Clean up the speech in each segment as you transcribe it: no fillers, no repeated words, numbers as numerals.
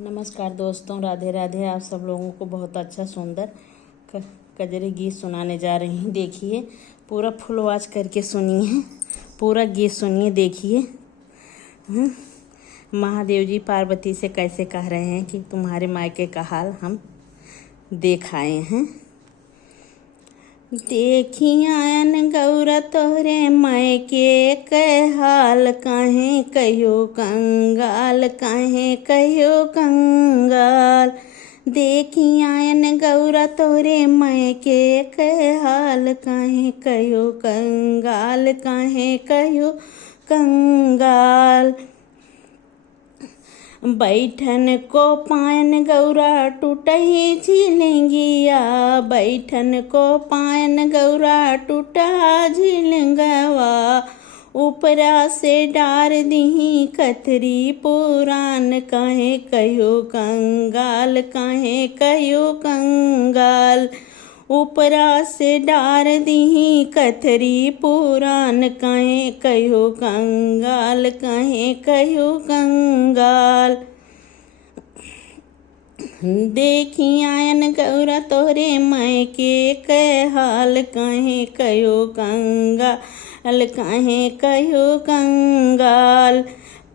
नमस्कार दोस्तों, राधे राधे। आप सब लोगों को बहुत अच्छा सुंदर कजरी गीत सुनाने जा रही हूँ। देखिए, पूरा फुल आवाज करके सुनिए, पूरा गीत सुनिए। देखिए, महादेव जी पार्वती से कैसे कह रहे हैं कि तुम्हारे मायके का हाल हम देख आए हैं। देखियान गौरा तोहरे मायके के हाल, काहे कहियो कंगाल, काहे कहियो कंगाल। देखियान गौरा तोहरे मायके के हाल, काहे कहियो कंगाल, काहे कहियो कंगाल। बैठन को पायन गौरा टूटही झिलंगिया, बैठन को पायन गौरा टूटा झिलंगवा। ऊपरा से डार दीही कथरी पुरान, काहे कहियो कंगाल, काहे कहियो कंगाल। ऊपरा से डार दीही कथरी पुरान, काहे कहियो कंगाल, काहे कहियो कंगाल। देखियान गौरा तोरे मायके के हाल, काहे कहियो कंगाल, काहे कहियो कंगाल।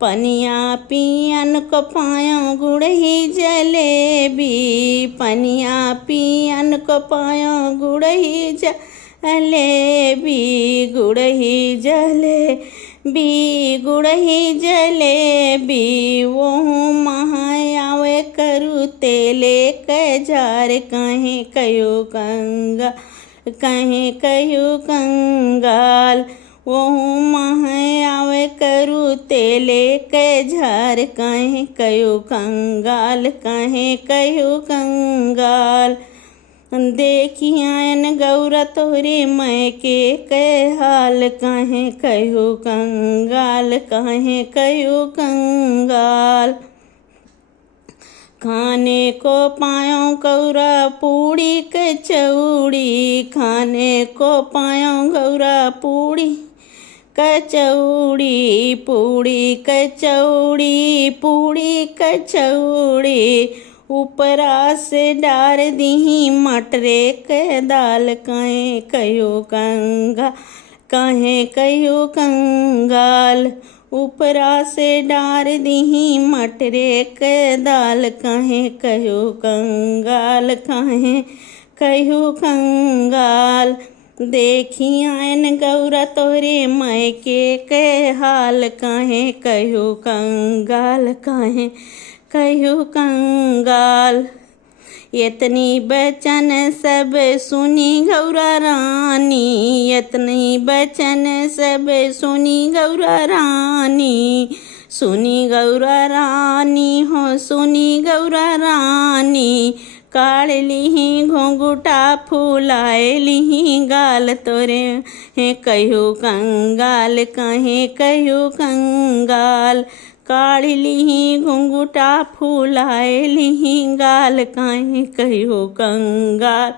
पनिया पियन को पायो गुड़ही जलेबी, पनिया पियन को पायो गुड़ही जलेबी, गुड़ही जलेबी, गुड़ही जलेबी। वो महायावे करू तेले के जार, काहे कहियो कंगाल, काहे कहियो कंगाल। वो महायावे करू तेले के झार, काहे कहियो कंगाल, काहे कहियो कंगाल। देखियान गौरा तोहरे मायके के हाल, काहे कहियो कंगाल, काहे कहियो कंगाल। खाने को पायो गौरा पूड़ी कचौड़ी, खाने को पायो गौरा पूड़ी कचौड़ी, पूड़ी कचौड़ी, पूड़ी कचौड़ी। ऊपरा से डार दीही मटरे के दाल, काहे कहियो कंगाल, काहे कहियो कंगाल। ऊपरा से डार दीही मटरे के दाल, काहे कहियो कंगाल, काहे कहियो कंगाल। देखियान गौरा तोहरे मायके के हाल, काहे कहियो कंगाल, काहे कहियो कंगाल। यतनी बचन सब सुनी गौरा रानी, यतनी बचन सब सुनी गौरा रानी, सुनी गौरा रानी हो, सुनी गौरा रानी। काढ़ लिही घोंघुटा फुलाए लिही गाल, तोरे हैं कहियो कंगाल, काहे कहियो कंगाल। काढ़ लिही घुंघुटा फुलाए लिही गाल, काहे कहियो कंगाल,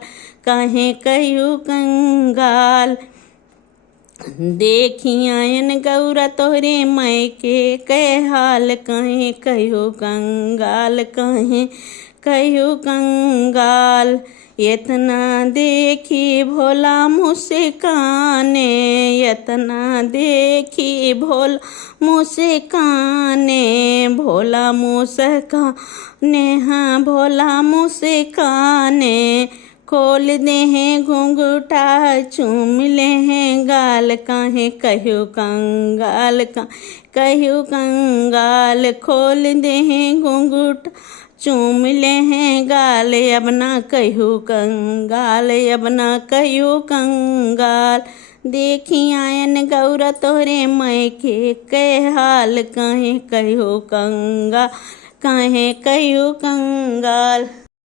काहे कहियो कंगाल। देखियान गौरा तोहरे मायके के हाल, काहे कहियो कंगाल, काहे कहियो कंगाल। यतना देखी भोला मुस्काने, यतना देखी भोला मुस्काने, भोला मुस्काने, हाँ भोला मुस्काने। खोल दे हैं घुंघटा चूम ले हैं गाल, काहे कहियो कंगाल, कहियो कंगाल। खोल दे हैं घुंघटा चूम ले हैं गाल, अब ना कहियो कंगाल, अब ना कहियो कंगाल। देखियान गौरा तोहरे मायके के हाल, काहे कहियो कंगाल, काहे कहियो कंगाल।